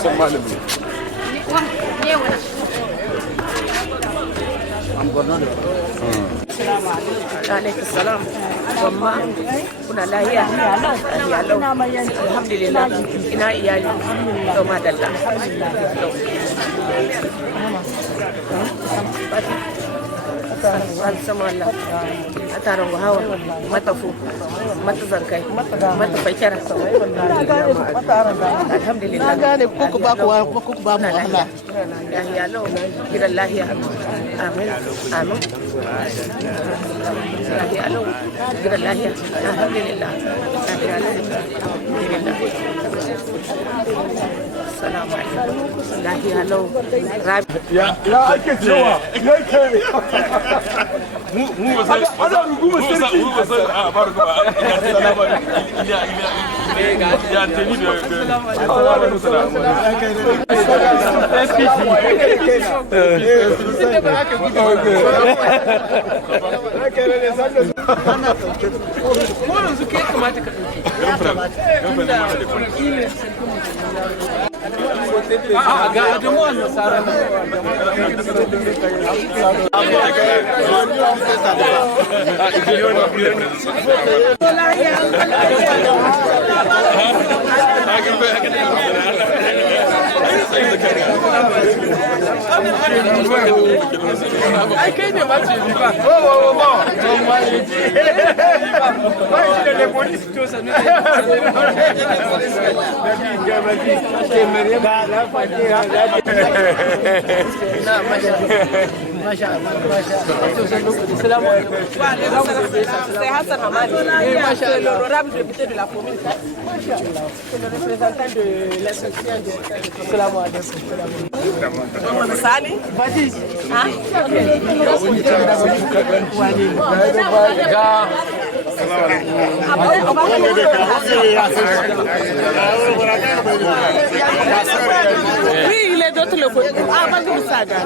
San malami. Alaikum salam. Gwamma kuna lahiya? Lahiya lau. Alhamdulillah. Ina iyali. Lau madalla. Sama Allah. Ataron hawa matafu matazankai matafakira. Alhamdulillah. Gane kuku ba mu wahala. Lahiya lau. Gidan lahiya. Amin. Amin. Lahiya lau. Gidan lahiya. Alhamdulillah. Lahiya lau. Alhamdulillah. Assalamu alaikum. Lahiya lau. Ya ake cewa ya ke mu ba sai ana ruguma sarki mu ba sai a bar kuma assalamu alaikum ya tani da Ai kai ne mace ni ba. C'est Hassan Hamadi, l'honorable député de la commune. C'est le représentant de l'instruction de Salam alaikum. Sali? Oui, il est d'autres le côté. Avant de ça, ok.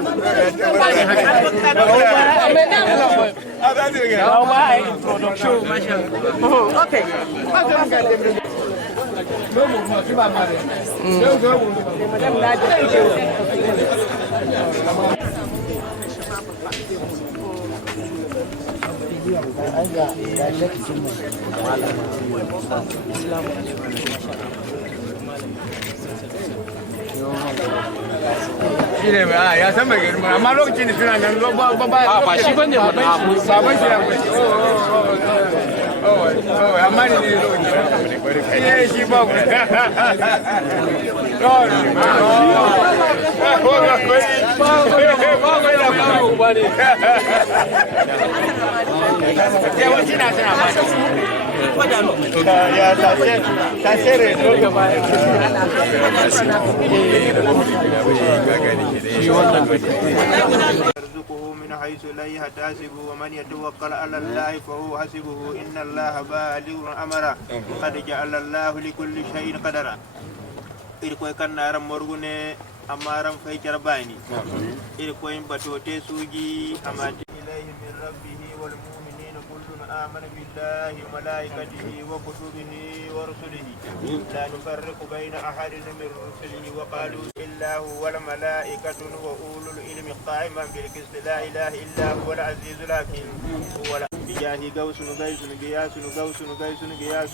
Shi ne ya san bai girma amma lokacin da suna nan ba shi bane baban shi ya kwace amma ne lokacin shi ba يرزقه من حيث لا يحتسب ومن يتوكل على الله فهو حسبه إن الله بالغ أمره قد جعل الله لكل شيء قدرا إركوي كان نارم مرغوني أمارم في جرباني إركوي باتوتي سوجي أمات إليه من ربه والمؤمنين كل آمن بالله وملائكته وكتبه ورسله لا نفرق بين أحد من رسله وقالوا إلا هو والملائكة وأولو العلم قائما بالقسط لا إله إلا هو العزيز الحكيم هو بجاه غوث غيث غياث غوث غيث غياث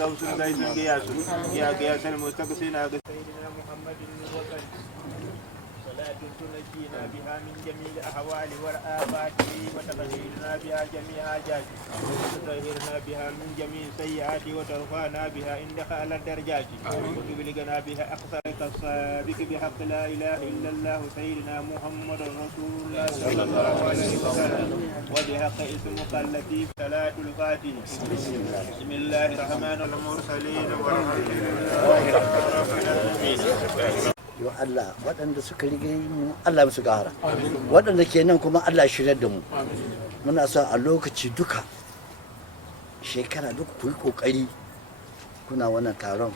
غوث غيث غياث يا غياث المستقسين سيدنا محمد وسلم صلاة تنجينا بها من جميع الأحوال والآفات وتقديرنا بها جميع حاجات وتطهرنا بها من جميع السيئات وترفعنا بها عندك على الدرجات وتبلغنا بها أقصى السابق بحق لا إله إلا الله سيدنا محمد رسول الله صلى الله عليه وسلم وبحق اسمك اللطيف صلاة الفاتحة بسم الله الرحمن المرسلين والحمد لله رب العالمين. Yo Allah waɗanda suka rige mu Allah musu gahara waɗanda ke nan kuma Allah shirya da mu muna son a lokaci duka shekara duka ku yi ƙoƙari kuna wannan taron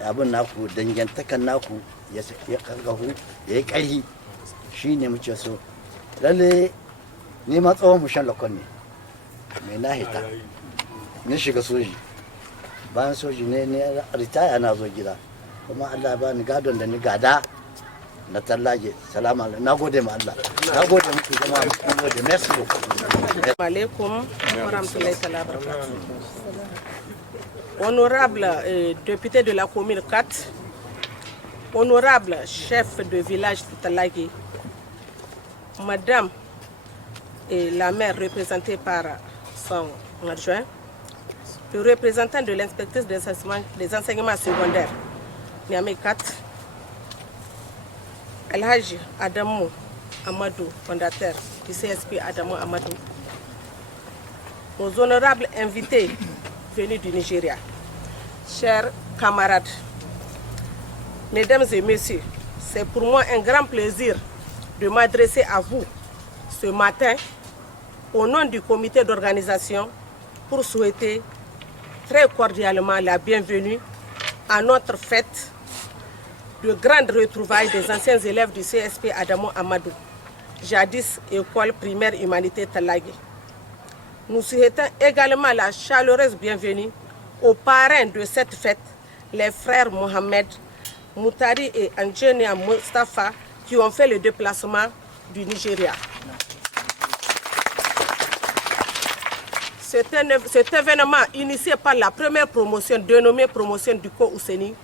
abin naku dangantakan naku ya kargahu ya yi ƙarhi shi ne muke so lalle ni ma tsawon mushan lakon ne mai nahita ni shiga soji bayan soji ne ritaya na zo gida kuma Allah ba ni gadon da ni gada na tallage salamu alaikum na gode ma Allah na gode muku jama'a mun gode merci beaucoup alaikum wa rahmatullahi wa barakatuh. Honorable député de la commune 4, honorable chef de village de Talagé, madame et la maire représentée par son adjoint, le représentant de l'inspectrice des enseignements secondaires Niamey 4, Alhaji Adamou Amadou, fondateur du CSP Adamou Amadou, aux honorables invités venus du Nigeria, chers camarades, mesdames et messieurs, c'est pour moi un grand plaisir de m'adresser à vous ce matin au nom du comité d'organisation pour souhaiter très cordialement la bienvenue à notre fête de grande retrouvailles des anciens élèves du CSP Adamou Amadou, jadis école primaire humanité Talagé. Nous souhaitons également la chaleureuse bienvenue aux parrains de cette fête, les frères Mohamed, Moutari et Angenia Mustafa, qui ont fait le déplacement du Nigeria. Cet événement initié par la première promotion, dénommée promotion du Co Ouseni,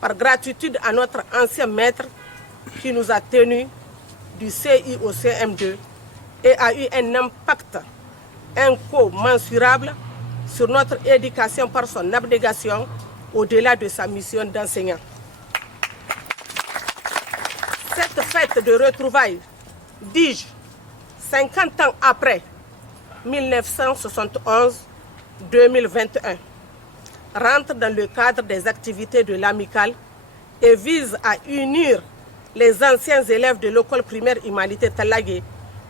par gratitude à notre ancien maître qui nous a tenus du CI au CM2 et a eu un impact incommensurable sur notre éducation par son abnégation au-delà de sa mission d'enseignant. Cette fête de retrouvailles, dis-je, 50 ans après 1971-2021, rentre dans le cadre des activités de l'amicale et vise à unir les anciens élèves de l'école primaire humanité Talagé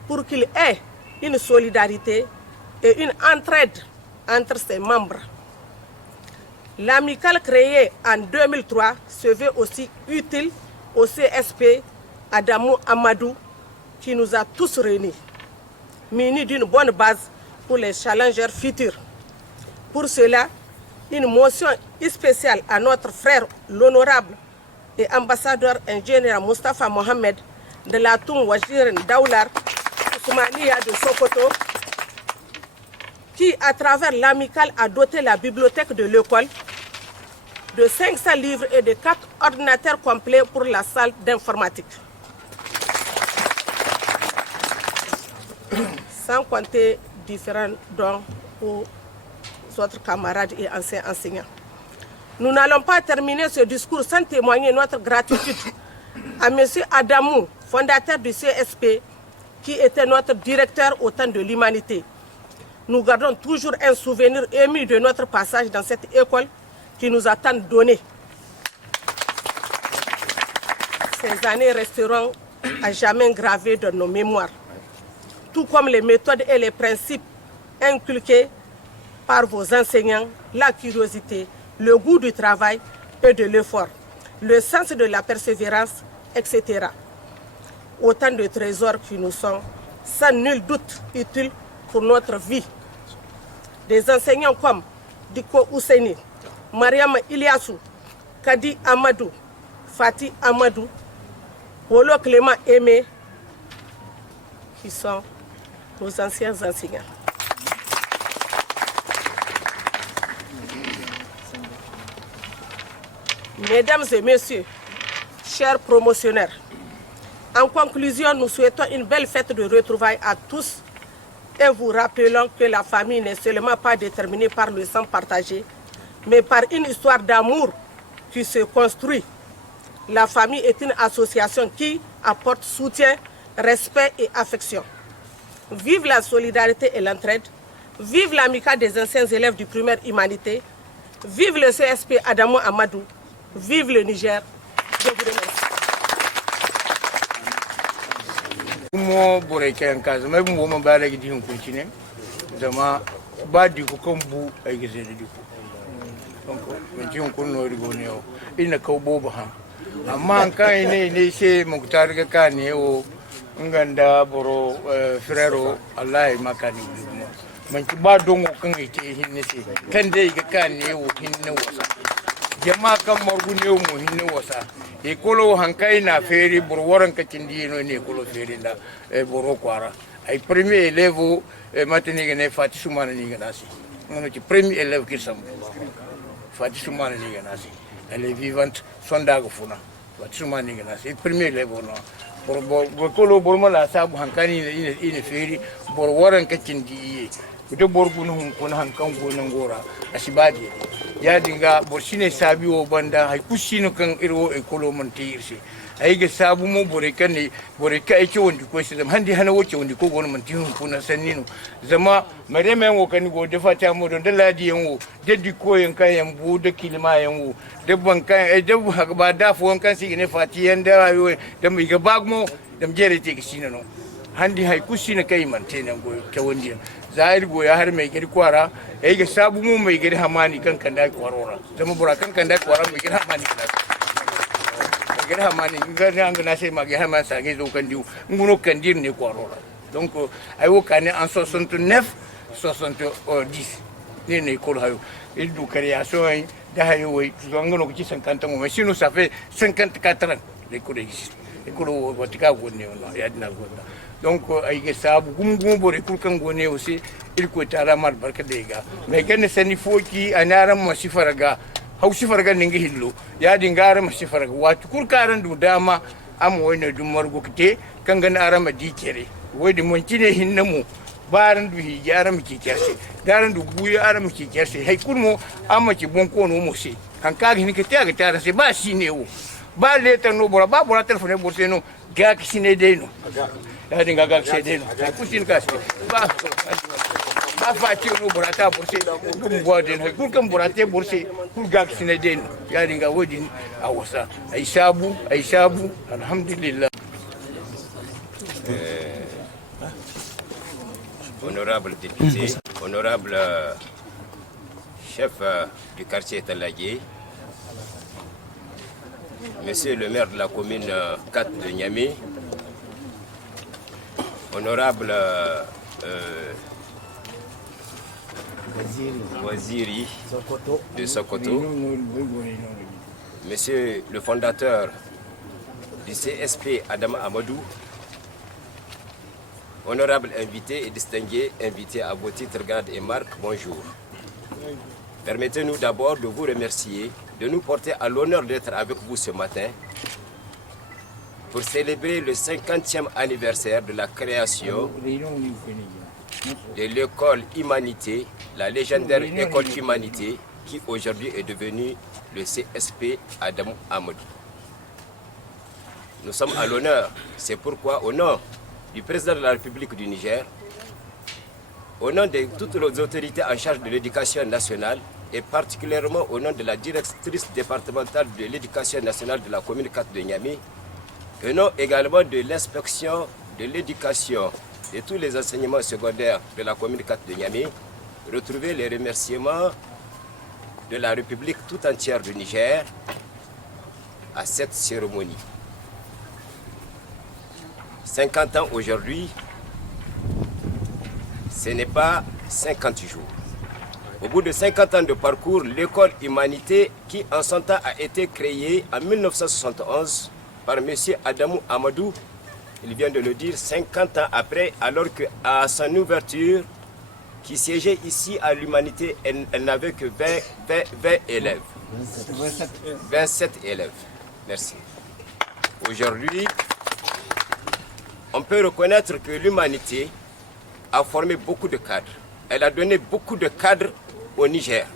pour qu'ils aient une solidarité et une entraide entre ses membres. L'amicale créée en 2003 se veut aussi utile au CSP Adamou Amadou qui nous a tous réunis, munis d'une bonne base pour les challengers futurs. Pour cela, une motion spéciale à notre frère l'honorable et ambassadeur ingénieur Mustafa Mohamed de la Toum Wajiren Daoular, Ousmania de Sokoto, qui, à travers l'amicale, a doté la bibliothèque de l'école de 500 livres et de 4 ordinateurs complets pour la salle d'informatique. Sans compter différents dons aux autres camarades et anciens enseignants. Nous n'allons pas terminer ce discours sans témoigner notre gratitude à M. Adamou, fondateur du CSP, qui était notre directeur au temps de l'humanité. Nous gardons toujours un souvenir ému de notre passage dans cette école qui nous a tant donné. Ces années resteront à jamais gravées dans nos mémoires, tout comme les méthodes et les principes inculqués par vos enseignants, la curiosité, le goût du travail et de l'effort, le sens de la persévérance, etc. Autant de trésors qui nous sont sans nul doute utiles pour notre vie. Des enseignants comme Diko Ousseini, Mariam Iliassou, Kadi Amadou, Fatih Amadou, Wolo Clément Aimé, qui sont nos anciens enseignants. Mesdames et messieurs, chers promotionnaires, en conclusion, nous souhaitons une belle fête de retrouvailles à tous et vous rappelons que la famille n'est seulement pas déterminée par le sang partagé, mais par une histoire d'amour qui se construit. La famille est une association qui apporte soutien, respect et affection. Vive la solidarité et l'entraide, vive l'amicale des anciens élèves du primaire Humanité, vive le CSP Adamo Amadou, vive le Niger. Je vous remercie. Mo bore kan kaza mai mo mo bare gidi hun kuncine zama ba di ko kan bu ai gese da di ko donc men ti hun kun no rigo ne o ina ka bo ba ha amma an kai ne se mo kutar ga ka ne o nganda boro frero Allah makani mo man ki ba don kan ite hin ne se kan dai ga ka ne o hin ne wasa jama kan morgu ne mo hin ne wasa e kolo hankai na feri borwaran ka kindi no ne kolo feri da boro kwara ai premier élève matini ne Fati Soumana ni ganasi ngono ci premier élève ki sam Fati Soumana ni ganasi elle est vivante sondago funa Fati Soumana ni ganasi premier élève no bor kolo bormala sabu hankani ine feri borwaran ka kindi ito borgu no kun hankan gonan gora asibadi ya dinga borsine sabi o banda hay kusino kan iro e kolo mantirse ay ga sabu mo bore kan ne bore ka ake wondi ko sai handi hana woce wondi ko gon mantirun kuna sannino zama mare men wo kan go defa ta mo don daladi yanwo deddi ko yan kan yan bu da kilima yanwo dabban kan dabbu ba da fo kan si ne fatiyan da ayo da mi ga bagmo da jere te kisina no handi hay kusino kai mantene go ke wondi zahir goya har mai gari kwara yayi ga sabu mu mai gari hamani kan da kwarora zama bura kan da kwara mai gari hamani kan mai gari hamani ga an na sai mai gari hamani sa ga zo kan diu nguno kan dir ne kwarora donc ay wo kan en 69 70 ne ko hayo il du création da hayo way ngono ko ci 50 mo mais sinon ça fait 54 ans les ko existe et ko wotika gonne no ya dina gonda donc ay ga sabu gum bore kulkan gone aussi il ko tara mar barka dega mais kan sani foki anaran masifaraga hausi farga ningi hillo ya dingara masifaraga watu kurkaran du dama am wayna dum margo kite kan gan arama dikere wodi mon cine hinnamu baran du hi yaram ki kerse daran du buya aram ki kerse hay kurmo amma ki bonko no mo se kan ka ni ke taga tara se ba sine wo ba leta no bora ba bora telefone bo se no ga ki sine de no ya dinga ga se de no ku sin ka se ba Fati no bora ta bo se dum bo de no ku kan bora te bo se ku ga ki sine de no ya dinga wodi awasa ay sabu alhamdulillah. Honorable député, honorable chef du quartier Talagué, monsieur le maire de la commune 4 de Niamey, honorable Waziri de Sokoto, monsieur le fondateur du CSP Adama Amadou, honorables invités et distingués invités à vos titres, grades et marques, bonjour. Permettez-nous d'abord de vous remercier, de nous porter à l'honneur d'être avec vous ce matin pour célébrer le 50e anniversaire de la création de l'école Humanité, la légendaire école Humanité qui aujourd'hui est devenue le CSP Adamo Amadou. Nous sommes à l'honneur, c'est pourquoi au nom du président de la République du Niger, au nom de toutes les autorités en charge de l'éducation nationale et particulièrement au nom de la directrice départementale de l'éducation nationale de la commune 4 de Niamey, au nom également de l'inspection de l'éducation et tous les enseignements secondaires de la commune 4 de Niamey, retrouvez les remerciements de la République tout entière du Niger à cette cérémonie. 50 ans aujourd'hui, ce n'est pas 50 jours. Au bout de 50 ans de parcours, l'école Humanité, qui en son temps a été créée en 1971 par M. Adamou Amadou, il vient de le dire, 50 ans après, alors qu'à son ouverture, qui siégeait ici à l'Humanité, elle n'avait que 20 élèves. 27 élèves. Merci. Aujourd'hui, on peut reconnaître que l'Humanité a formé beaucoup de cadres. Elle a donné beaucoup de cadres au Niger.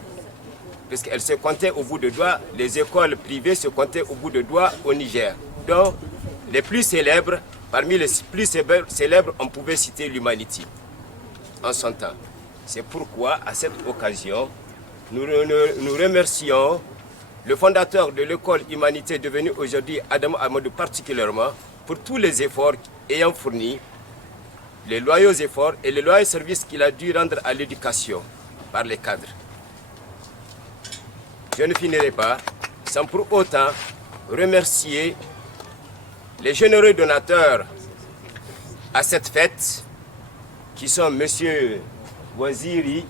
Puisqu'elle se comptait au bout de doigts, les écoles privées se comptaient au bout de doigts au Niger. Donc, les plus célèbres, parmi les plus célèbres, on pouvait citer l'Humanité en son temps. C'est pourquoi, à cette occasion, nous remercions le fondateur de l'école Humanité, devenu aujourd'hui Adamou Amadou particulièrement, pour tous les efforts ayant fourni, les loyaux efforts et les loyaux services qu'il a dû rendre à l'éducation par les cadres. Je ne finirai pas sans pour autant remercier les généreux donateurs à cette fête, qui sont M. Wazir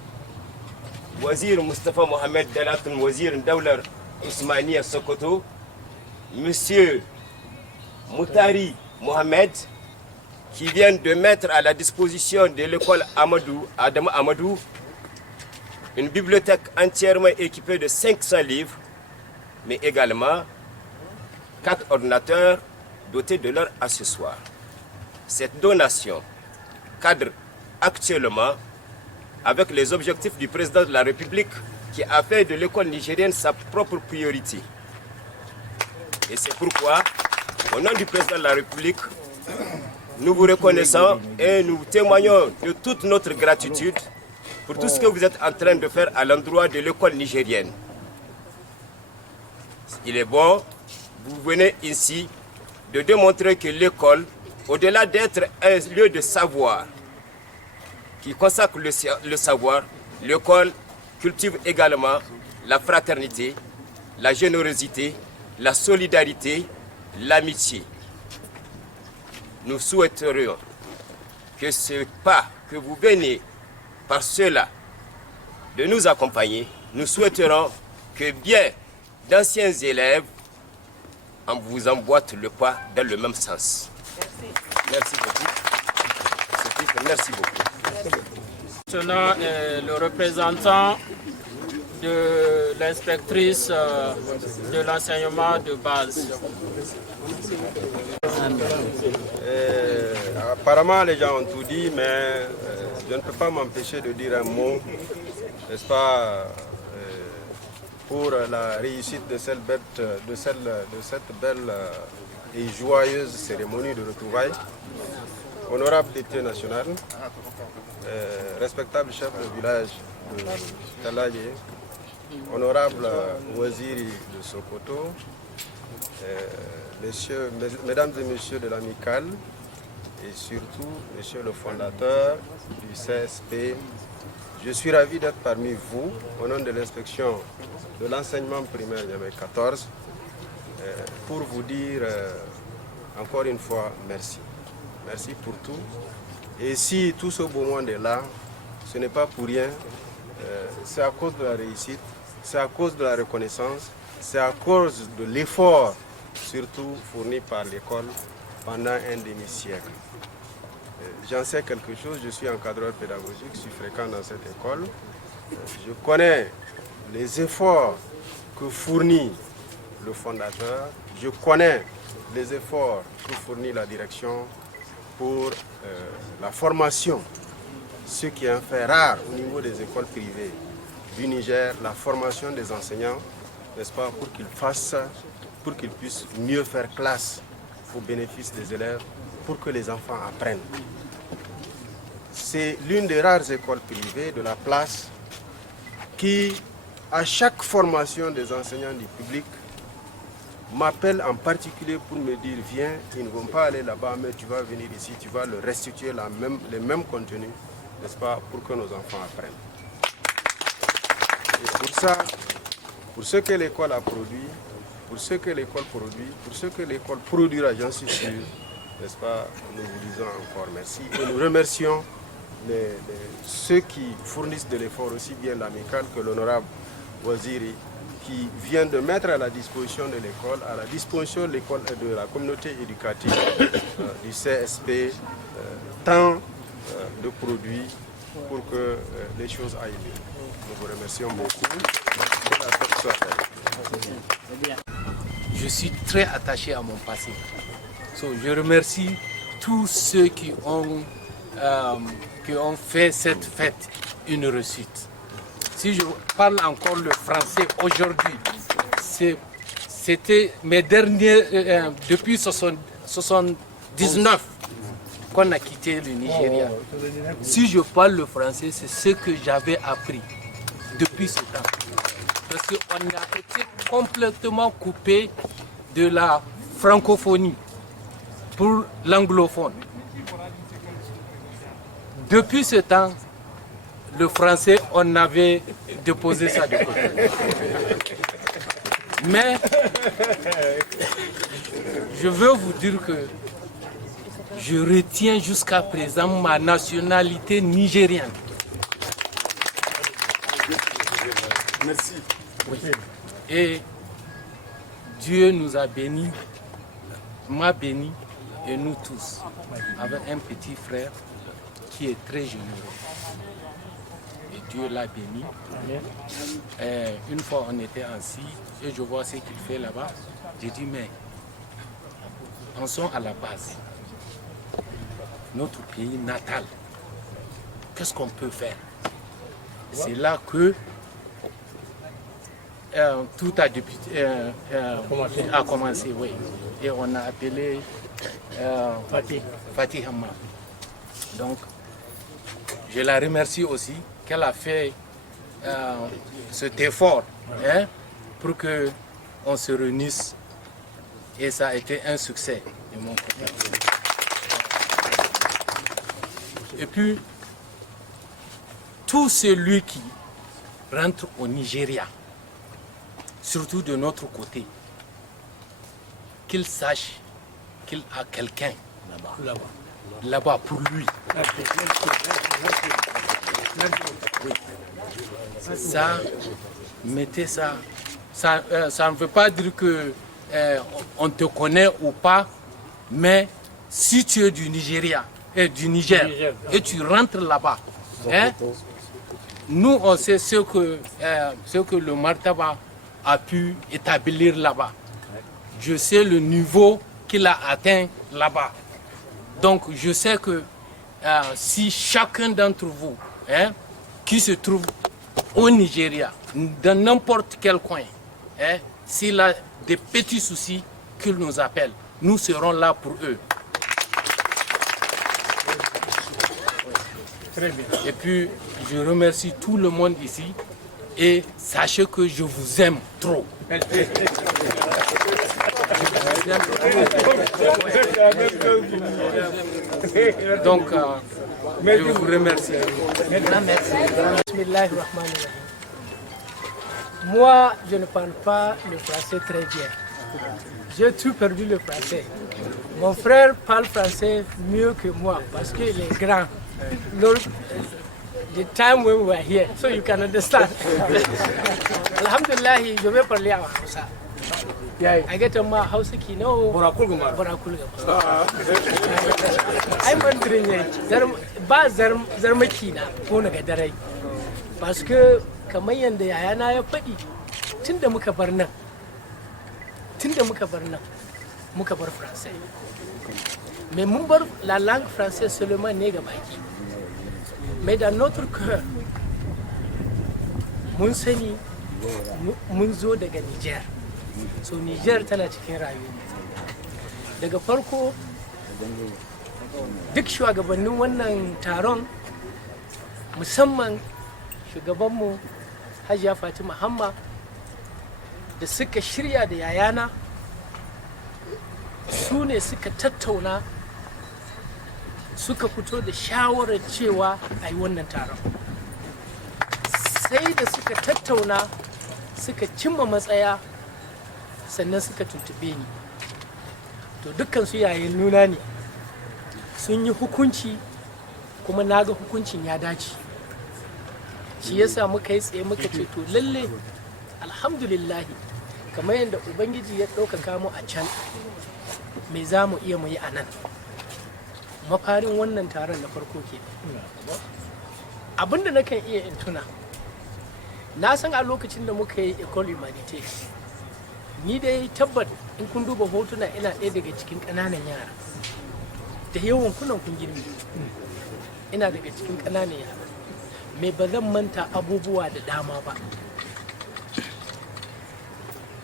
Mustafa Mohamed Dalatun Wazir Ndawlar Ousmania Sokoto, M. Moutari Mohamed, qui viennent de mettre à la disposition de l'école Adamou Amadou une bibliothèque entièrement équipée de 500 livres, mais également 4 ordinateurs dotés de leurs accessoires. Cette donation cadre actuellement avec les objectifs du président de la République, qui a fait de l'école nigérienne sa propre priorité. Et c'est pourquoi, au nom du président de la République, nous vous reconnaissons et nous témoignons de toute notre gratitude pour tout ce que vous êtes en train de faire à l'endroit de l'école nigérienne. Il est bon, vous venez ici, de démontrer que l'école, au-delà d'être un lieu de savoir, qui consacre le savoir, l'école cultive également la fraternité, la générosité, la solidarité, l'amitié. Nous souhaiterions que ce pas que vous venez par cela de nous accompagner, nous souhaiterons que bien d'anciens élèves vous emboîtent le pas dans le même sens. Merci beaucoup. Merci beaucoup. Maintenant, le représentant de l'inspectrice de l'enseignement de base. Apparemment, les gens ont tout dit, mais je ne peux pas m'empêcher de dire un mot, n'est-ce pas, pour la réussite de cette belle et joyeuse cérémonie de retrouvailles. Honorable député national, respectable chef de village de Talaye, honorable Waziri de Sokoto, mesdames et messieurs de l'amicale, et surtout monsieur le fondateur du CSP, je suis ravi d'être parmi vous au nom de l'inspection de l'enseignement primaire Niamey 14 pour vous dire encore une fois merci. Merci pour tout. Et si tout ce beau monde est là, ce n'est pas pour rien. C'est à cause de la réussite, c'est à cause de la reconnaissance, c'est à cause de l'effort, surtout fourni par l'école pendant un demi-siècle. J'en sais quelque chose, je suis encadreur pédagogique, je suis fréquent dans cette école. Je connais les efforts que fournit le fondateur, je connais les efforts que fournit la direction pour la formation, ce qui est un fait rare au niveau des écoles privées du Niger, la formation des enseignants, n'est-ce pas, pour qu'ils puissent mieux faire classe au bénéfice des élèves, pour que les enfants apprennent. C'est l'une des rares écoles privées de la place qui, à chaque formation des enseignants du public, m'appelle en particulier pour me dire viens, ils ne vont pas aller là-bas, mais tu vas venir ici, tu vas leur restituer les mêmes contenus, n'est-ce pas, pour que nos enfants apprennent. Et pour ça, pour ce que l'école a produit, pour ce que l'école produit, pour ce que l'école produira, j'en suis sûr, n'est-ce pas, nous vous disons encore merci et nous remercions ceux qui fournissent de l'effort, aussi bien l'amicale que l'honorable Waziri, qui vient de mettre à la disposition de l'école, à la disposition de l'école et de la communauté éducative du CSP, tant de produits pour que les choses aillent bien. Nous vous remercions beaucoup. Je suis très attaché à mon passé. Je remercie tous ceux qui ont fait cette fête une réussite. Si je parle encore le français aujourd'hui, c'était mes derniers, depuis 1979 qu'on a quitté le Nigeria. Si je parle le français, c'est ce que j'avais appris depuis ce temps. Parce qu'on a été complètement coupé de la francophonie pour l'anglophone. Depuis ce temps, le français, on avait déposé ça de côté. Mais je veux vous dire que je retiens jusqu'à présent ma nationalité nigérienne. Merci. Oui. Et Dieu nous a bénis, m'a béni, et nous tous, avec un petit frère qui est très généreux. Et Dieu l'a béni. Et une fois on était assis et je vois ce qu'il fait là-bas, j'ai dit mais pensons à la base. Notre pays natal, qu'est-ce qu'on peut faire? C'est là que tout a commencé, oui. Et on a appelé Fatih Hamma. Donc, je la remercie aussi qu'elle a fait cet effort pour qu'on se réunisse. Et ça a été un succès de mon côté. Et puis, tout celui qui rentre au Nigeria, surtout de notre côté, qu'il sache qu'il a quelqu'un là-bas pour lui. Oui. Ça, mettez ça. Ça ne veut pas dire que on te connaît ou pas, mais si tu es du Nigeria, du Niger, et tu rentres là-bas, nous on sait ce que le Martaba a pu établir là-bas. Je sais le niveau qu'il a atteint là-bas. Donc je sais que si chacun d'entre vous qui se trouve au Nigeria, dans n'importe quel coin, s'il a des petits soucis, qu'il nous appelle. Nous serons là pour eux. Très bien. Et puis, je remercie tout le monde ici et sachez que je vous aime trop. Donc, je vous remercie. Moi, je ne parle pas le français très bien. J'ai tout perdu le français. Mon frère parle français mieux que moi parce qu'il est grand. The time when we were here, so you can understand. Alhamdulillah, je vais parler en Hausa. I get ma Hausa ki no Borakulguma. Ai mandrin ne ba zarmaki na ko na gadarai. Parce que kamar yanda yayana ya faɗi tunda muka bar nan muka bar français. Mais mun bar la langue française seulement ne ga baki. Mais dans notre cœur, mun sani mun zo daga Niger. So Niger tana cikin rayuwa. Daga farko duk shugabannin wannan taron musamman shugabanmu Hajiya Fatima Hamma da suka shirya da yayana su ne suka tattauna suka fito da shawarar cewa a yi wannan taron. Sai da suka tattauna suka cimma matsaya sannan suka tuntube ni. To dukkan su yayin nuna ne sun yi hukunci kuma na ga hukuncin ya dace, shi yasa muka yi tsaye muka ce to lalle alhamdulillahi kamar yadda ubangiji ya ɗaukaka mu a can, me za mu iya mu yi a nan. Mafarin wannan taron na farko ke abinda na kan iya in tuna, na san a lokacin da muka yi Ecole Humanité, ni dai tabbat in kun duba hotuna ina ɗaya daga cikin ƙananan yara, da yawan kunan kun girmi, ina daga cikin ƙananan yara, mai ba zan manta abubuwa da dama ba.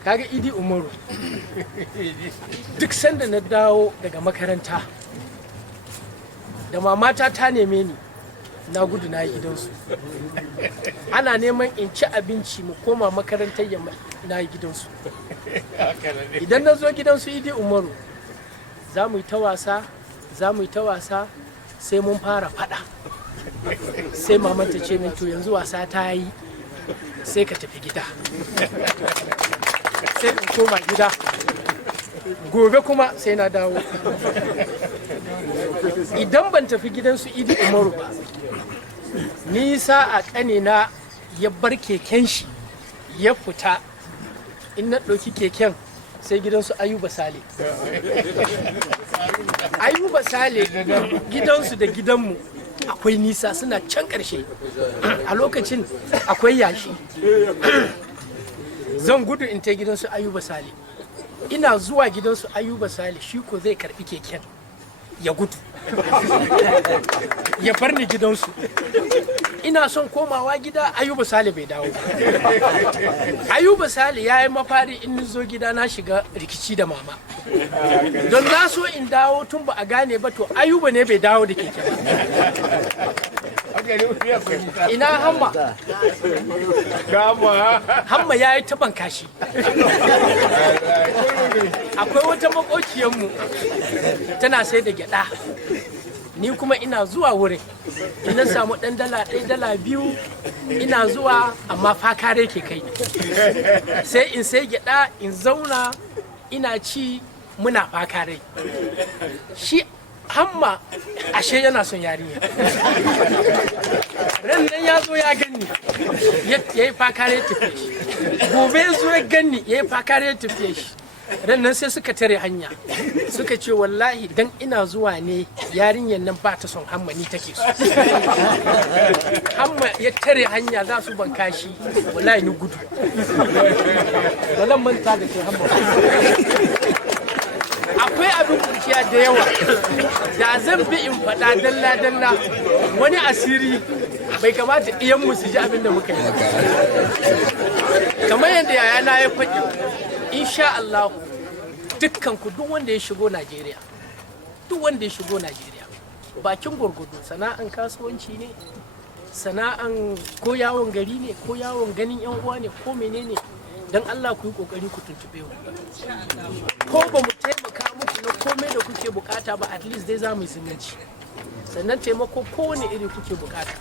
Kaga Idi Umaru duk sanda na dawo daga makaranta da mamata ta neme ni, na gudu na yi gidansu. Ana neman in ci abinci mu koma makarantar yamma, na yi gidansu. Idan na zo gidansu Idi Umaru, za mu yi ta wasa sai mun fara fada, sai maman ta ce min to yanzu wasa ta yi, sai ka tafi gida. Sai in koma gida, gobe kuma sai na dawo. Idan ban tafi gidansu Idi Umaru ba, nisa a ƙanina ya bar keken shi ya fita, in na ɗauki keken sai gidansu Ayuba Sale. Ayuba Sale gidansu da gidanmu akwai nisa, suna can ƙarshe. A lokacin akwai yashi. Zan gudu in ta gidansu Ayuba Sale. Ina zuwa gidansu Ayuba Sale, shi ko zai karɓi keken ya gudu ya bar ni gidansu. Ina son komawa gida, Ayuba Sale bai dawo. Ayuba Sale ya yi mafari in zo gida na shiga rikici da mama, don na so in dawo tun ba a gane ba, to Ayuba ne bai dawo da keke ba. Ina Hamma? Hamma ya yi taban kashi. Akwai wata makociyarmu tana sai da gyada, ni kuma ina zuwa wurin, ina samu ɗan dala ɗaya dala biyu, ina zuwa amma fakare ke kai, sai in sai gyada in zauna ina ci, muna fakare. Shi Hamma ashe yana son yarinya. Ran nan ya zo ya ganni, ya yi fakare tafiye shi. Gobe ya zo ya ganni, ya yi fakare tafiye shi. Ran nan sai suka tare hanya, suka ce wallahi dan ina zuwa ne yarinyar nan ba ta son Hamma, ni take so. Hamma ya tare hanya za su ban kashi, wallahi ni gudu. Ba zan manta da ke Hamma. Akwai abin kurciya da yawa da zan bi in faɗa dalla-dalla, wani asiri bai kamata iyanmu su ji abin da muka yi. Kamar yadda yayana ya faɗi, insha Allah dukkan ku duk wanda ya shigo Najeriya, bakin gwargwado, sana'an kasuwanci ne, sana'an ko yawon gari ne, ko yawon ganin yan uwa ne, ko menene, dan Allah ku yi kokari ku tuntube mu. Ko ba mu taimaka muku na komai da kuke bukata ba, at least dai za mu yi zumunci. Sannan taimako kowane iri kuke bukata,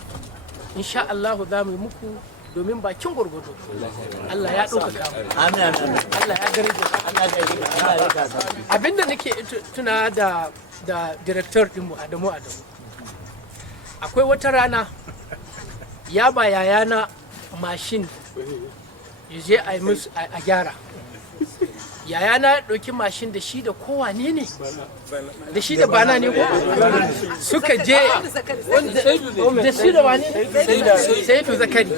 insha Allah za mu yi muku, domin bakin gwargwado Allah ya ɗaukaka mu. Allah ya garje. Abinda nake tuna da director ɗinmu Adamu, akwai wata rana ya ba yayana mashin ya je a gyara. Yayana ya ɗauki mashin da shi da kowane ne, da shi da bana ne ko suka je da shi da wani Saidu Zakari.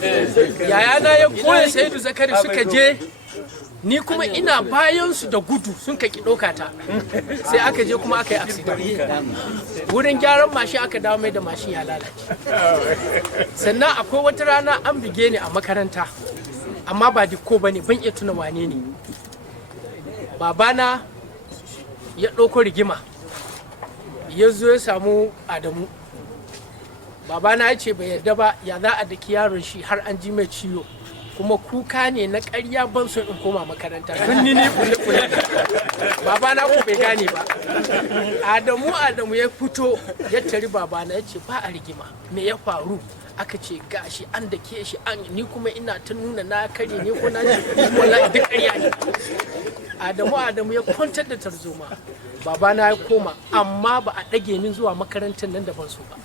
Yayana ya koya Saidu Zakari, suka je, ni kuma ina bayan su da gudu, sun kaki ɗauka ta, sai aka je kuma aka yi accident. Wurin gyaran mashin aka dawo mai da mashin ya lalace. Sannan akwai wata rana an bige ni a makaranta, amma ba dikko ba ne, ban iya tuna wane ne. Babana ya ɗauko rigima, ya zo ya samu Adamu. Babana ya ce bai yarda ba, ya za a daki yaron shi har an ji mai ciwo, kuma kuka ne na ƙarya, ban so in koma makaranta, tun ni kule. Babana ko bai gane ba. Adamu ya fito ya tari babana, ya ce ba a rigima, me ya faru? Aka ce gashi an da ke shi, ni kuma ina ta nuna na kare ne ko na ce wallahi duk ƙarya ne. Adamu ya kwantar da tarzoma, babana ya koma, amma ba a ɗage min zuwa makarantar nan da ban so ba.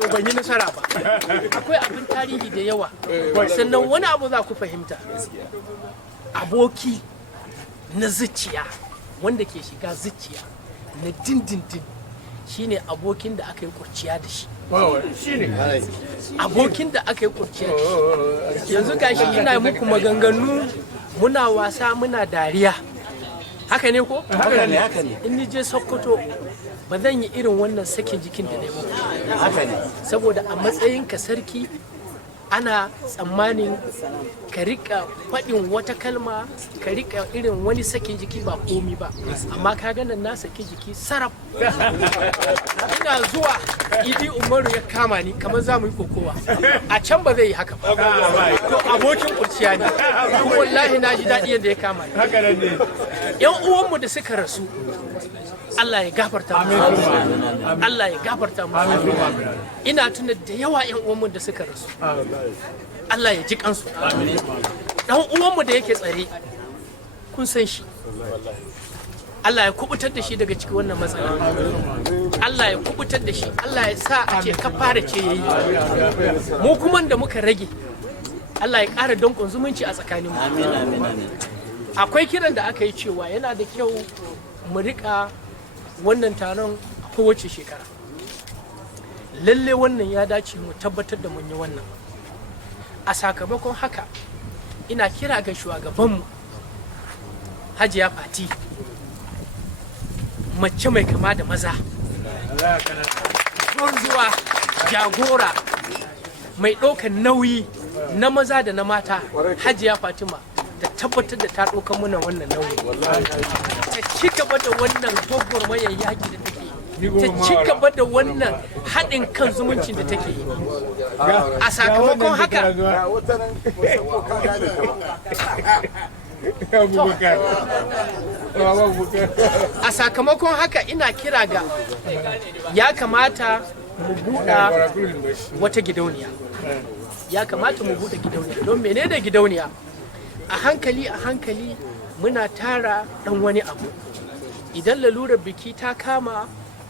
So ban yi nasara ba. Akwai abin tarihi da yawa. Sannan wani abu za ku fahimta. Aboki na zuciya wanda ke shiga zuciya na dindindin shine abokin da aka yi kurciya da shi. Abokin da aka yi kurciya da shi. Yanzu gashi ina muku maganganu, muna wasa, muna dariya. Haka ne ko? Haka ne. In ni je Sokoto ba zan yi irin wannan sakin jikin da na yi. Haka ne. Saboda a matsayin ka sarki ana tsammanin ka rika faɗin wata kalma, ka rika irin wani sakin jiki ba komi ba, amma ka ganin na saki jiki saraf. Ina zuwa Idi Umaru ya kama ni kamar za mu yi kokowa, a can ba zai yi haka ba, to abokin kurciya ne, kuma wallahi na ji daɗi yadda ya kama ni. Yan uwanmu da suka rasu Allah ya gafarta mu, Allah ya gafarta mu. Ina tuna da yawa yan uwanmu da suka rasu, Allah ya ji kansu. Dan uwanmu da yake tsare, kun san shi, Allah ya kubutar da shi daga cikin wannan matsala. Allah ya kubutar da shi, Allah ya sa a ce kafara ce yayi. Mu kuma da muka rage, Allah ya ƙara dankon zumunci a tsakaninmu. Akwai kiran da aka yi cewa yana da kyau mu rika wannan taron kowace shekara. Lalle wannan ya dace mu tabbatar da mun yi wannan. A sakamakon haka ina kira ga shugabanmu Hajiya Fati, mace mai kama da maza, zuwa jagora mai ɗaukar nauyi na maza da na mata. Hajiya Fatima ta tabbatar da ta ɗaukar muna wannan nauyi, ta ci gaba da wannan gwagwarmayar yaƙi da take, ta ci gaba da wannan haɗin kan zumuncin da take yi. A sakamakon haka a sakamakon haka ina kira ga ya kamata mu buɗa wata gidauniya. Ya kamata mu buɗe gidauniya. Don menene gidauniya? A hankali muna tara ɗan wani abu. Idan lalurar biki ta kama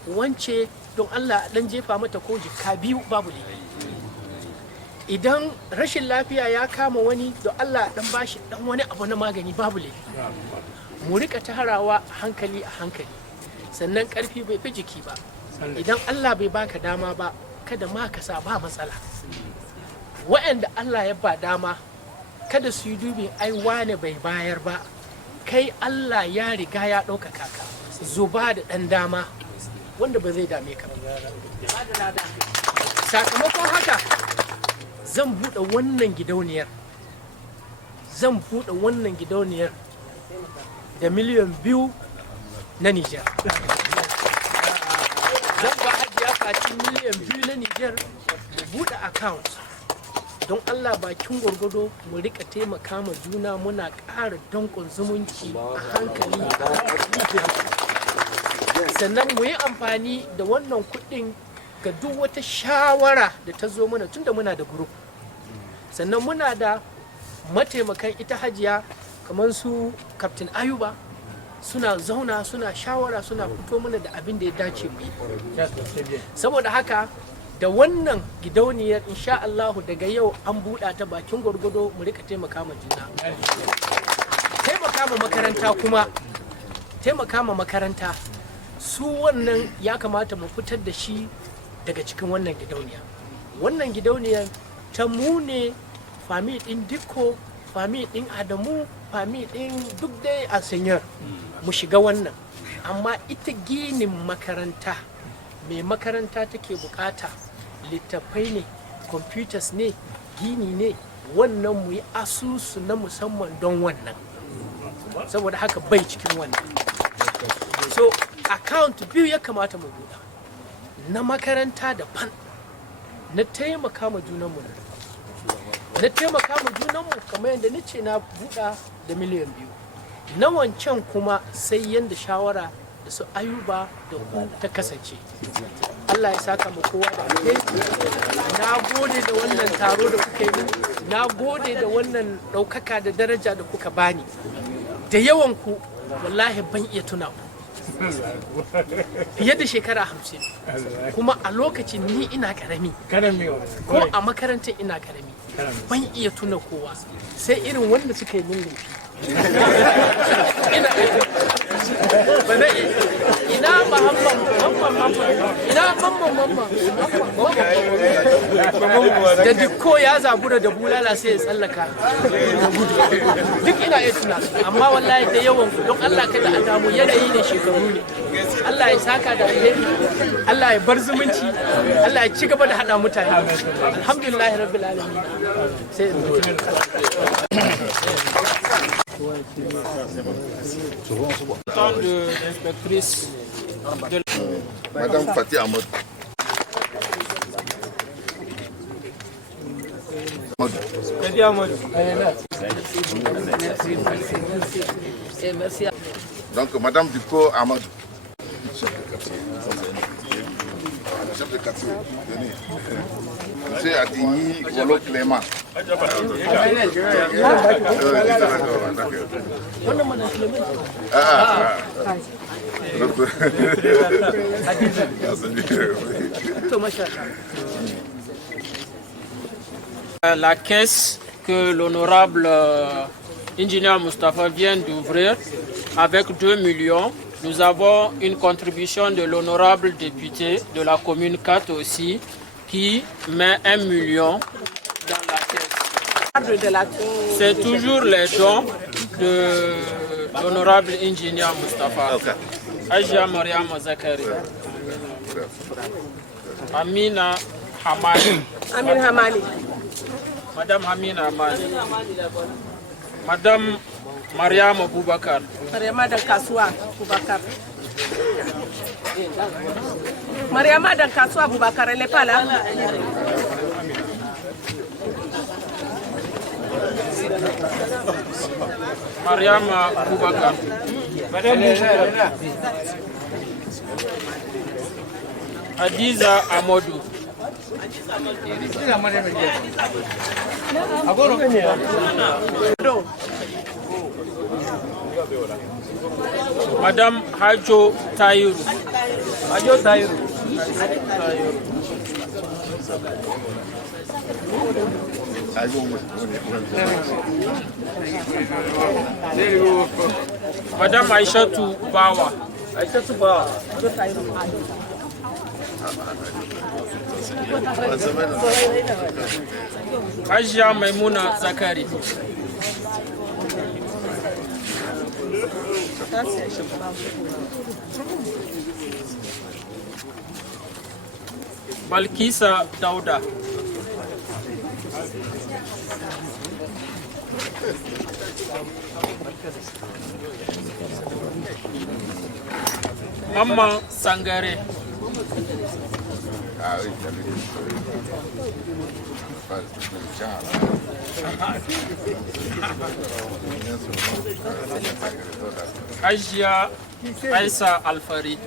wance, don Allah ɗan jefa mata ko jikka biyu babu laifi. Idan rashin lafiya ya kama wani, don Allah ɗan bashi ɗan wani abu na magani babu laifi. Mu rika tarawa a hankali. Sannan ƙarfi bai fi jiki ba. Idan Allah bai baka dama ba, kada ma ka sa ba matsala. Waɗanda Allah ya ba dama, kada su yi dubin ai wane bai bayar ba. Kai Allah ya riga ya ɗaukaka ka, zuba da ɗan dama wanda ba zai dame ka ba. Sakamakon haka zan buɗe wannan gidauniyar da miliyan 2 na Nijar. Zan ba Hajiya Fati miliyan 2 na Nijar mu buɗe account. Don Allah bakin gwargwado mu rika taimaka ma juna, muna ƙara dankon zumunci a hankali. Sannan mu yi amfani da wannan kuɗin ga duk wata shawara da ta zo mana, tunda muna da group. Sannan muna da mataimakan ita Hajiya kamar su Captain Ayuba, suna zauna suna shawara, suna fito mana da abin da ya dace mu yi. Saboda haka da wannan gidauniyar insha Allahu daga yau an buɗa ta bakin gwargwado mu rika taimaka ma juna. Taimaka ma makaranta su wannan ya kamata mu fitar da shi daga cikin wannan gidauniya. Wannan gidauniyar ta mu ne, fami ɗin Dikko, fami ɗin Adamu, fami ɗin duk dai a sanyar mu shiga wannan. Amma ita ginin makaranta, mai makaranta take bukata, littattafai ne, computers ne, gini ne, wannan mu yi asusu na musamman don wannan. Saboda haka bai cikin wannan. So account biyu ya kamata mu buɗa, na makaranta daban, na taimaka ma junanmu kamar yadda na ce na buɗa da miliyan 2. Na wancan kuma sai yadda shawara da su Ayuba da ku ta kasance. Allah ya saka mu kowa da alheri. Na gode da wannan taro da kuka yi, na gode da wannan ɗaukaka da daraja da kuka bani. da yawan ku wallahi ban iya tuna fiye da shekara 50 kuma a lokacin ni ina karami ko a makarantar ina karami ban iya tuna kowa sai irin wanda suka yi min laifi ina da dukko ya zabura da bulala sai ya tsallaka duk ina iya tuna amma wallahi da yawan ku don Allah kada a damu yanayi ne shekaru ne Allah ya saka da alheri Allah ya bar zumunci Allah ya ci gaba da hada mutane alhamdulillah rabbil alamin sai l'inspectrice de Madame Fatih Ahmad. Donc Madame Diko Ahmad. Chef de quartier, venez. Monsieur Adigny Wolo Clément. La caisse que l'honorable ingénieur Moustapha vient d'ouvrir avec 2 millions. Nous avons une contribution de l'honorable député de la commune 4 aussi qui met 1 million dans la caisse. C'est toujours les dons de l'honorable ingénieur Moustapha. Aja Mariam Zakari. Amina Hamani. Amin Hamani. Madame Amina Hamani. Madame Mariam Aboubakar. Mariama Dankaswa Aboubakar. Mariama Dankaswa Aboubakar, elle n'est pas là. Mariam Aboubakar. Adiza Amadou. Madame Hajo Taïrou. Hajo Taïrou. Madame Aïchatou Bawa. Aïchatou Bawa. Aja Maimouna Zakari. Balkisa Dauda. Maman Sangare. Ah oui, Aïcha Aïssa Alfari.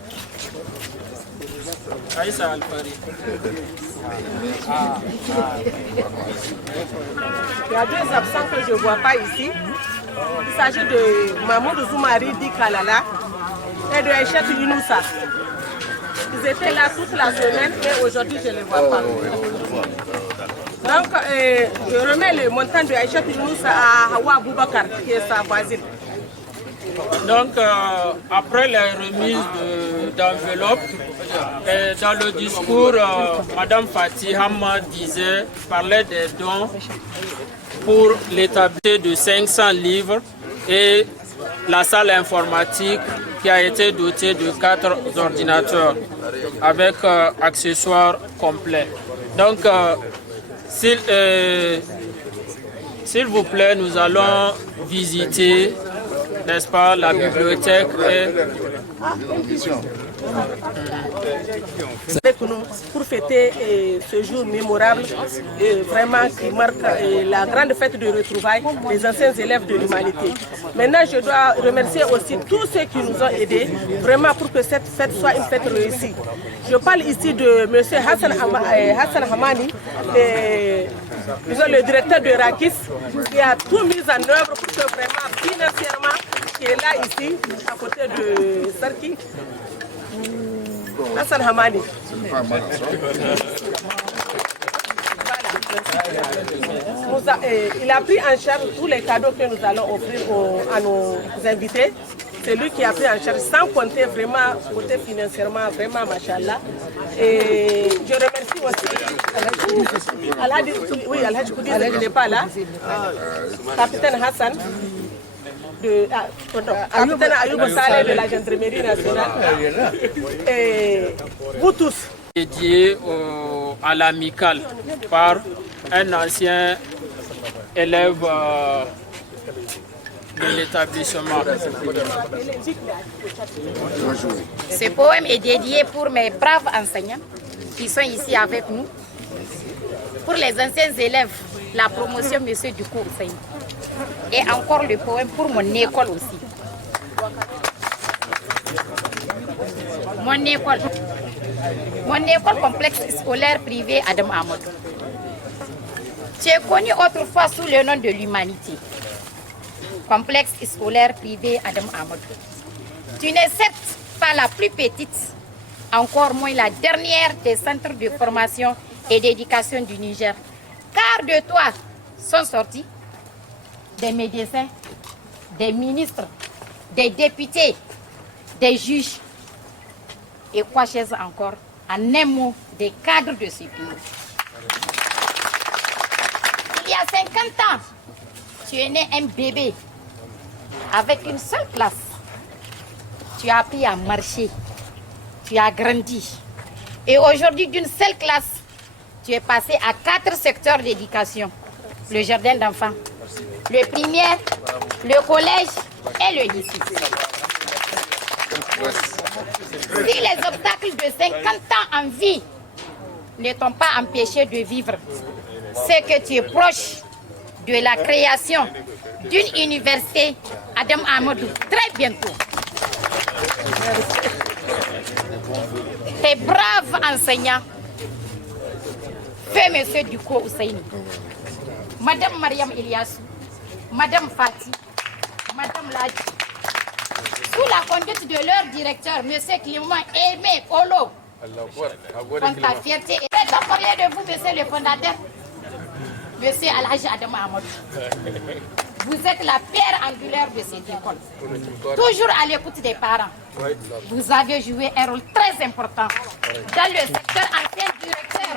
Aïssa Alfari. Il y a 2 absents que je ne vois pas ici. Il s'agit de Mahmoud Zoumari Dikalala et de Aïchatou Younoussa. Ils étaient là toute la semaine et aujourd'hui je ne les vois pas. Donc je remets le montant de Aïchatou Younoussa à Hawa Aboubakar qui est sa voisine. Donc après la remise d'enveloppe, dans le discours, Madame Fatih Hamad parlait des dons pour l'établissement de 500 livres et la salle informatique qui a été dotée de 4 ordinateurs avec accessoires complets. Donc, s'il vous plaît, nous allons visiter, n'est-ce pas, la bibliothèque et... Avec nous pour fêter ce jour mémorable vraiment qui marque la grande fête de retrouvailles des anciens élèves de l'humanité. Maintenant, je dois remercier aussi tous ceux qui nous ont aidés vraiment pour que cette fête soit une fête réussie. Je parle ici de M. Hassan Hamani, le directeur de Rakis, qui a tout mis en œuvre pour que vraiment financièrement qui est là ici, à côté de Sarki, Hassan Hamani. Il a pris en charge tous les cadeaux que nous allons offrir à nos invités. C'est lui qui a pris en charge, sans compter vraiment, côté financièrement, vraiment, machallah. Et je remercie aussi Alhaji Koudi, il n'est pas là, capitaine Hassan, capitaine Ayoub Saleh de la gendarmerie nationale, et vous tous. Dédié à l'amicale par un ancien élève de l'établissement. Ce poème est dédié pour mes braves enseignants qui sont ici avec nous. Pour les anciens élèves, la promotion Monsieur Ducou Hussein. Et encore le poème pour mon école aussi. Mon école complexe scolaire privé Adam Amadou. Tu es connu autrefois sous le nom de l'Humanité. Complexe scolaire privé Adam Amadou. Tu n'es certes pas la plus petite, encore moins la dernière des centres de formation et d'éducation du Niger. Car de toi sont sortis des médecins, des ministres, des députés, des juges et quoi chose encore, en un mot, des cadres de ce pays. Il y a 50 ans, tu es né un bébé avec une seule classe. Tu as appris à marcher, tu as grandi. Et aujourd'hui, d'une seule classe, tu es passé à 4 secteurs d'éducation. Le jardin d'enfants, le primaire, le collège et le lycée. Si les obstacles de 50 ans en vie ne t'ont pas empêché de vivre, c'est que tu es proche de la création d'une université Adam Amadou très bientôt. Tes braves enseignants, feu Monsieur Ducou Hussein, Madame Mariam Eliassou, Madame Fati, Madame Ladi, sous la conduite de leur directeur, Monsieur Clément Aimé Olo, contre ta fierté. Et je parler de vous, Monsieur le fondateur, Monsieur Alhaji Adam Amadou. Vous êtes la pierre angulaire de cette école. Toujours à l'écoute des parents. Vous avez joué un rôle très important dans le secteur ancien directeur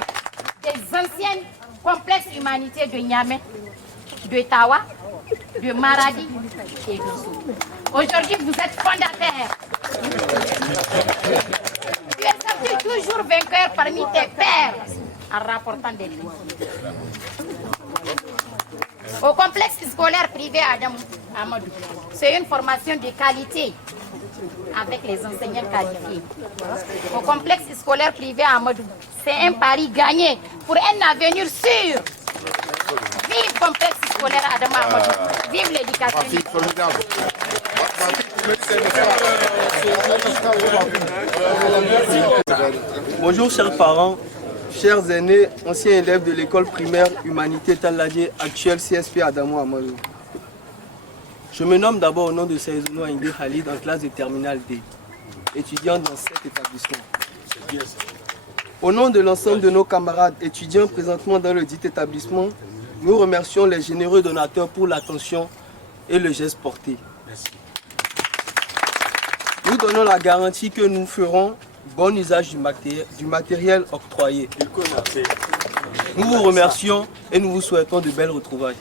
des anciennes complexes humanités de Niamey, de Tawa, de Maradi et d'Ossou. Aujourd'hui, vous êtes fondateur. Tu es sorti toujours vainqueur parmi tes pairs en rapportant des livres. Au complexe scolaire privé Adam Amadou, c'est une formation de qualité avec les enseignants qualifiés. Au complexe scolaire privé Amadou, c'est un pari gagné pour un avenir sûr. Vive le complexe scolaire Adam Amadou, vive l'éducation. Bonjour chers parents, chers aînés, anciens élèves de l'école primaire Humanité Taladje, actuelle CSP Adamo Amadou. Je me nomme d'abord au nom de Saïzouno Aïndé Khalid en classe de terminale D, étudiant dans cet établissement. Au nom de l'ensemble de nos camarades étudiants présentement dans le dit établissement, nous remercions les généreux donateurs pour l'attention et le geste porté. Nous donnons la garantie que nous ferons bon usage du matériel octroyé. Nous vous remercions et nous vous souhaitons de belles retrouvailles.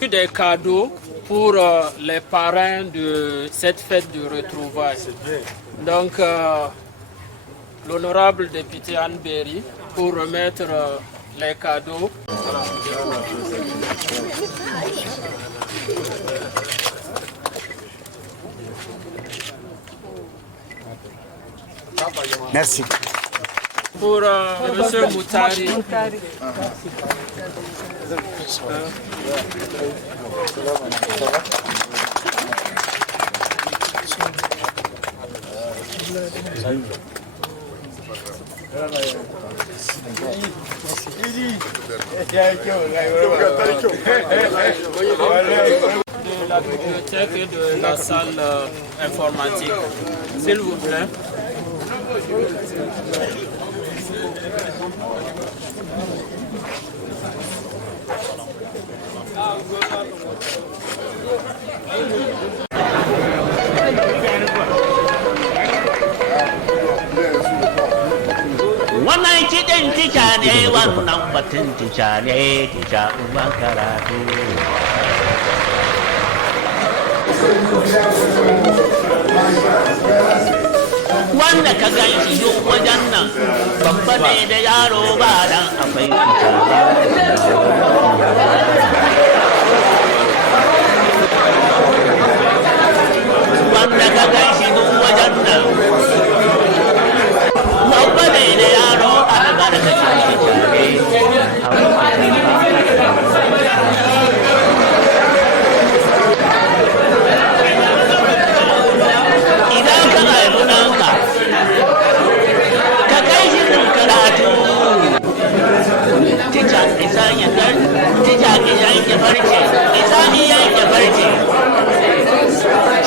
Des cadeaux pour les parrains de cette fête de retrouvailles. Donc, l'honorable député Anne Berry pour remettre les cadeaux. Merci. Pour M. Moutari. De la bibliothèque et de la salle informatique. S'il vous plaît. Wannan kiɗin tica ne, wannan batun tica ne, tica uban karatu. Wanda ka gan shi duk wajen nan, babba ne da yaro ba dan akwai tica ba. Wanda ka gan shi duk wajen nan, babba ne da yaro albarkacin shi idan ka haifu ɗanka ka kai shi ɗin karatu tica isa ya farce isa iya ya farce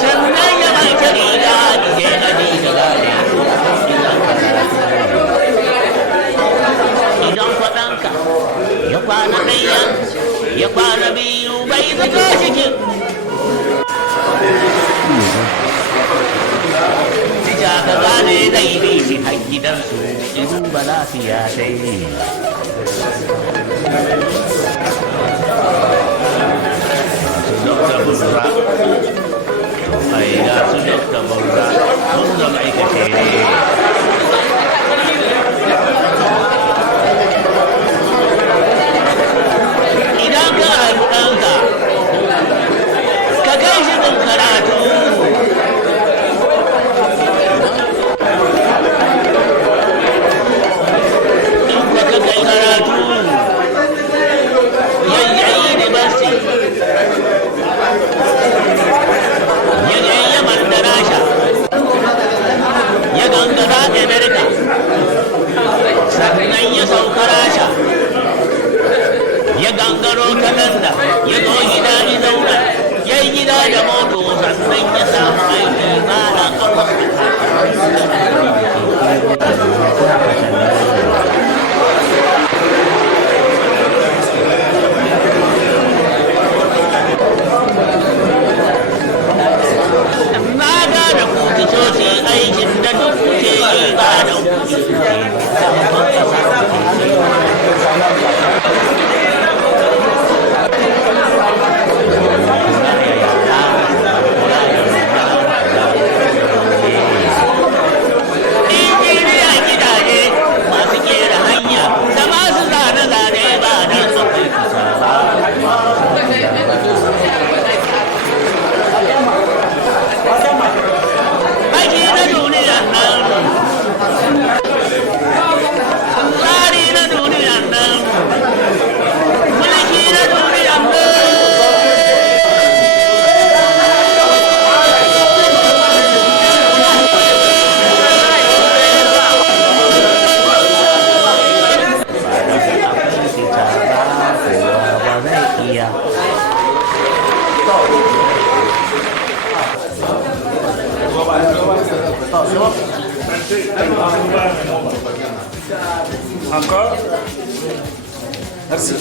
sannan ya mai riga ije gani da gane idan faɗanka ya kwana ɗaya ya kwana biyu bai zato cikin tija ka gane zai bi shi har gidansu in ba lafiya dai Dokta Burra ai ga su Dokta Burra sun zama aikace ne idan ka haifu ɗanka ka kai shi ɗin karatu in ka kai karatu yayi university yayi yaman da rasha ya gangara america sannan ya sauka rasha ya gangaro kananda ya zo gida ya zauna ya yi gida da moto sannan ya samu aiki mara kawo na gane kuki sosai aikin da duk kuke yi ba da kuki injiniya gidaje masu kera hanya da masu zane-zane ba don su kai kusa ba aiki na duniyan nan tsari na duniyan nan mulki na duniyan nan Encore? Merci.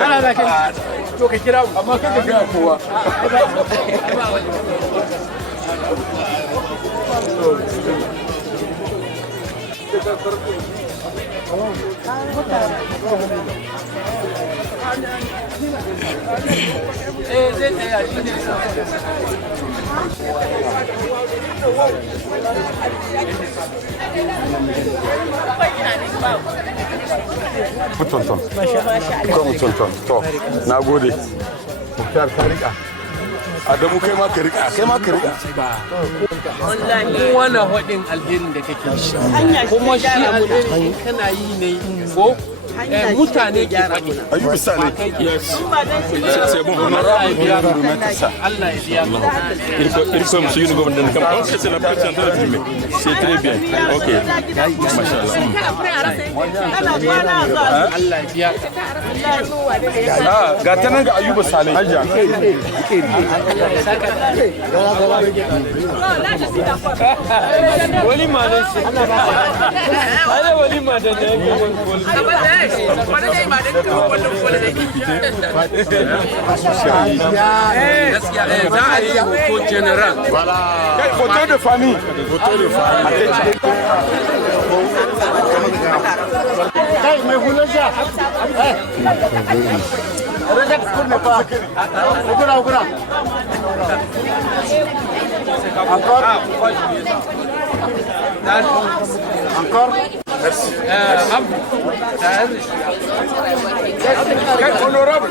Ana da kai to ka kira mu amma kai ka ga kowa. Zai tsaya shi ne Mutuntum. Ko mutuntum. To, na gode. Muktar ka rika. Adamu kai ma ka rika, kai ma ka rika. Wallahi wannan hadin alherin da kake shi. Kuma shi abu da kana yi ne ko mutane ke faɗi. Ayuba Sale. Yes. C'est bon. Honorable, on va remettre ça. Allah ya biya. Il faut monsieur le gouverneur comme on sait c'est la personne de la filmer. C'est très bien. OK. Machallah. Allah ya biya. Ah, ga tanan ga Ayuba Sale. Haja. Wali ma ne. Ai wali ma da ne. Photo général. Voilà. Quelle photo de famille? Photo de famille. Encore. Merci. Honorable.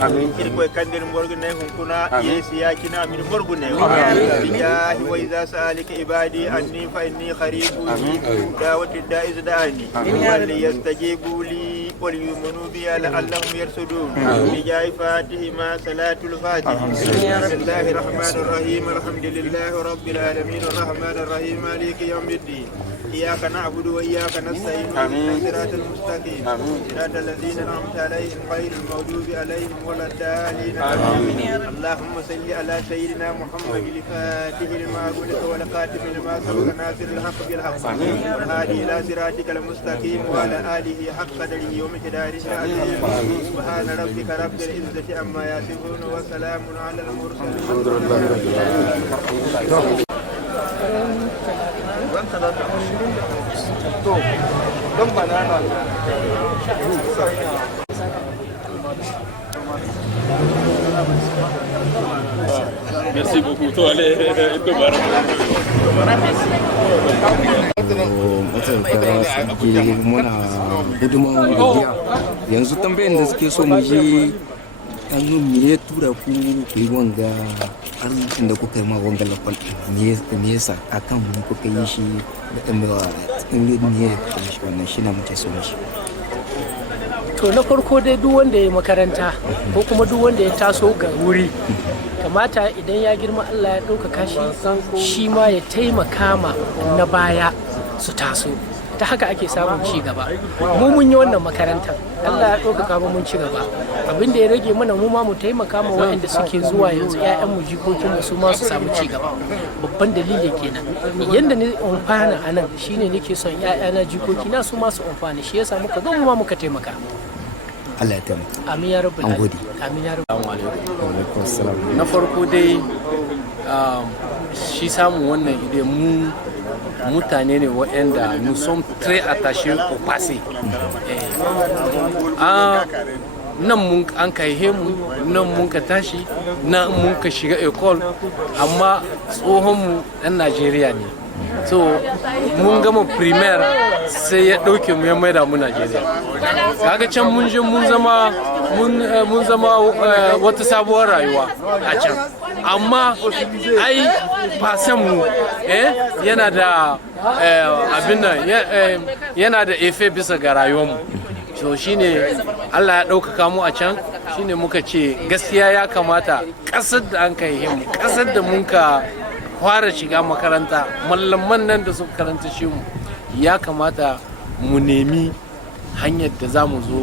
Amin. Irko kandir morgune hunkuna yesi yakina min morgune. Billahi wa iza sa'alika ibadi anni fa inni qaribun da'wati da'iz da'ani. Wal yastajibu li wal yu'minu bi la'allahum yarsudun. Bijai fatihi ma salatul fatih. Bismillahir rahmanir rahim. Alhamdulillahi rabbil alamin arrahmanir rahim maliki yawmiddin. إياك نعبد وإياك نستعين اهدنا الصراط المستقيم صراط الذين أنعمت عليهم غير المغضوب عليهم ولا الضالين اللهم صل على سيدنا محمد الفاتح لما أغلق والخاتم لما سبق ناصر الحق بالحق والهادي إلى صراطك المستقيم وعلى آله حق قدره ومقداره العظيم سبحان ربك رب العزة عما يصفون وسلام على المرسلين الحمد لله رب العالمين. Merci beaucoup. Toi, allez, muna gudunmawar godiya yanzu tambayin da suke so mu je an me ya tura ku ku yi wanga arzikin da kuka yi ma wanga lafal me yasa akan mun kuka yi shi da ɗan ne ya kuma shi wannan shi na muke so shi. To na farko dai duk wanda ya makaranta ko kuma duk wanda ya taso ga wuri kamata idan ya girma Allah ya ɗaukaka shi shi ma ya taimaka ma na baya su taso ta haka ake samun ci gaba. Mu mun yi wannan makarantar Allah ya ɗaukaka mu mun ci gaba abin da ya rage mana mu ma mu taimaka ma waɗanda suke zuwa yanzu 'ya'yanmu jikokinmu su ma su samu ci gaba. Babban dalili kenan yanda ni amfana a nan shine nake son 'ya'yana jikokina su ma su amfana shi yasa muka zo mu ma muka taimaka. Allah ya taimaka. Amin ya rabu. An gode. Amin ya rabu. Na farko dai shi samun wannan ide mu mutane ne waɗanda nous sommes très attachés au passé. Nan mun an kaihe mu nan mun ka tashi nan mun ka shiga école amma tsohon mu ɗan Najeriya ne. So mun gama primaire sai ya ɗauke mu ya maida mu Najeriya. Kaga can mun je mun zama wata sabuwar rayuwa a can. Amma ai fasan mu yana da abin nan yana da efe bisa ga rayuwar mu. So shine Allah ya ɗaukaka mu a can shine muka ce gaskiya ya kamata ƙasar da an kai mu ƙasar da mun ka fara shiga makaranta mallaman nan da suka karanta shi mu ya kamata mu nemi hanyar da za mu zo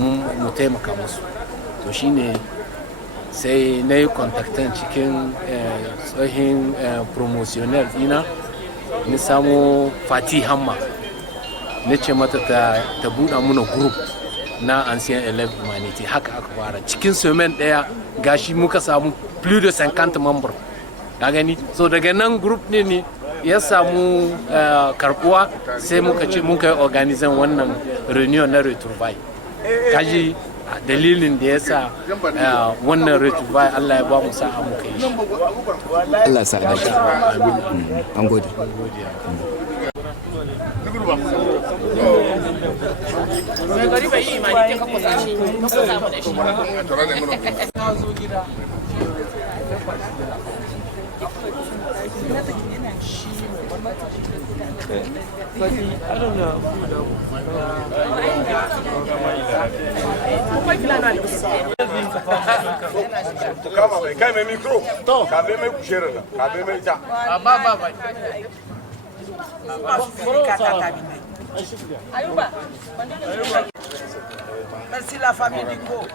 mu taimaka musu. To shine sai na yi kontaktan cikin tsohin promotioner dina ni samu Fati Hamma na ce mata ta buɗa muna group na ancien élève humanity haka aka fara cikin semaine ɗaya gashi muka samu plus de 50 membres ka gani so daga nan group ne ya samu karbuwa sai muka yi organizan wannan reunion na retrouvaille kaji dalilin da ya sa wannan retrouvaille Allah ya ba mu sa'a muka yi Allah sa da shi an gode gari bai yi imani ka kusa shi ka kusa mu da shi Kama mai kai mai mikro. Ka bai mai kujerar nan. Ka bai mai ita. Ayuba. Merci la famille Dingo.